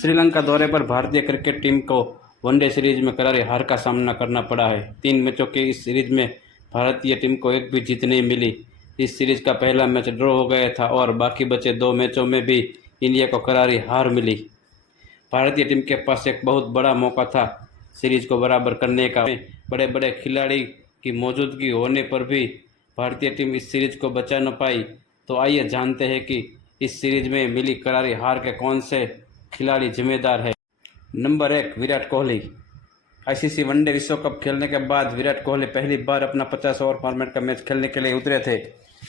श्रीलंका दौरे पर भारतीय क्रिकेट टीम को वनडे सीरीज में करारी हार का सामना करना पड़ा है। 3 मैचों की इस सीरीज में भारतीय टीम को एक भी जीत नहीं मिली। इस सीरीज का पहला मैच ड्रॉ हो गया था और बाकी बचे 2 मैचों में भी इंडिया को करारी हार मिली। भारतीय टीम के पास एक बहुत बड़ा मौका था सीरीज को बराबर करने का। बड़े बड़े खिलाड़ी की मौजूदगी होने पर भी भारतीय टीम इस सीरीज को बचा न पाई। तो आइए जानते हैं कि इस सीरीज में मिली करारी हार के कौन से खिलाड़ी जिम्मेदार है। Number 1, Virat Kohli. ICC one day विश्व कप खेलने के बाद विराट कोहली पहली बार अपना 50 ओवर फॉर्मेट का मैच खेलने के लिए उतरे थे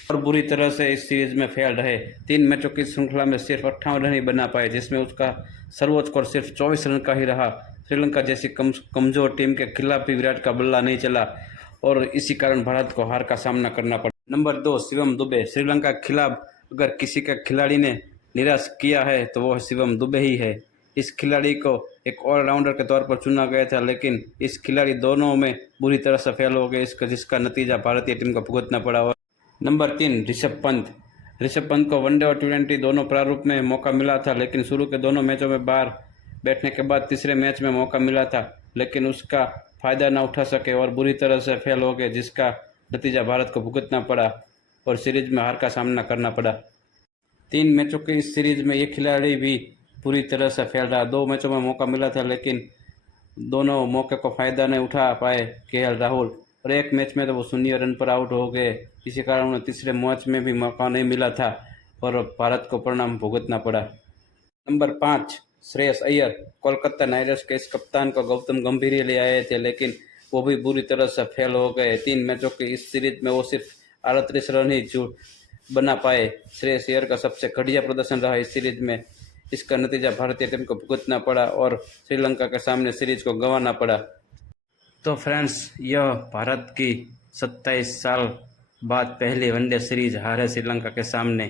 और बुरी तरह से इस सीरीज में फेल रहे। 3 मैचों की श्रृंखला में सिर्फ 58 रन ही बना पाए, जिसमें उसका सर्वोच्च स्कोर सिर्फ 24 रन का ही रहा। श्रीलंका जैसी कमजोर टीम के खिलाफ भी विराट का बल्ला नहीं चला और इसी कारण भारत को हार का सामना करना पड़ा। नंबर 2, शिवम दुबे। श्रीलंका के खिलाफ अगर किसी के खिलाड़ी ने निराश किया है तो वह शिवम दुबे ही है। इस खिलाड़ी को एक ऑलराउंडर के तौर पर चुना गया था, लेकिन इस खिलाड़ी दोनों में बुरी तरह से फेल हो गए, जिसका नतीजा भारतीय टीम को भुगतना पड़ा। और नंबर 3, ऋषभ पंत। ऋषभ पंत को वनडे और टी20 दोनों प्रारूप में मौका मिला था, लेकिन शुरू के दोनों मैचों में बाहर बैठने के बाद तीसरे मैच में मौका मिला था, लेकिन उसका फायदा न उठा सके और बुरी तरह से फेल हो गए, जिसका नतीजा भारत को भुगतना पड़ा और सीरीज में हार का सामना करना पड़ा। 3 मैचों की इस सीरीज में ये खिलाड़ी भी पूरी तरह से फेल रहा। 2 मैचों में मौका मिला था, लेकिन दोनों मौके को फायदा नहीं उठा पाए केएल राहुल, और एक मैच में तो वो 0 रन पर आउट हो गए। इसी कारण उन्हें तीसरे मैच में भी मौका नहीं मिला था और भारत को परिणाम भुगतना पड़ा। Number 5, Shreyas Iyer. Kolkata night Riders के इस कप्तान को गौतम गंभीर ले आए थे, लेकिन वो भी बुरी तरह से फेल हो गए। 3 मैचों की इस सीरीज में वो सिर्फ 38 रन ही बना पाए। श्रेयस अय्यर का सबसे घटिया प्रदर्शन रहा इस सीरीज में। इसका नतीजा भारतीय टीम को भुगतना पड़ा और श्रीलंका के सामने सीरीज को गंवाना पड़ा। तो फ्रेंड्स, यह भारत की 27 साल बाद पहली वनडे सीरीज हार है श्रीलंका के सामने।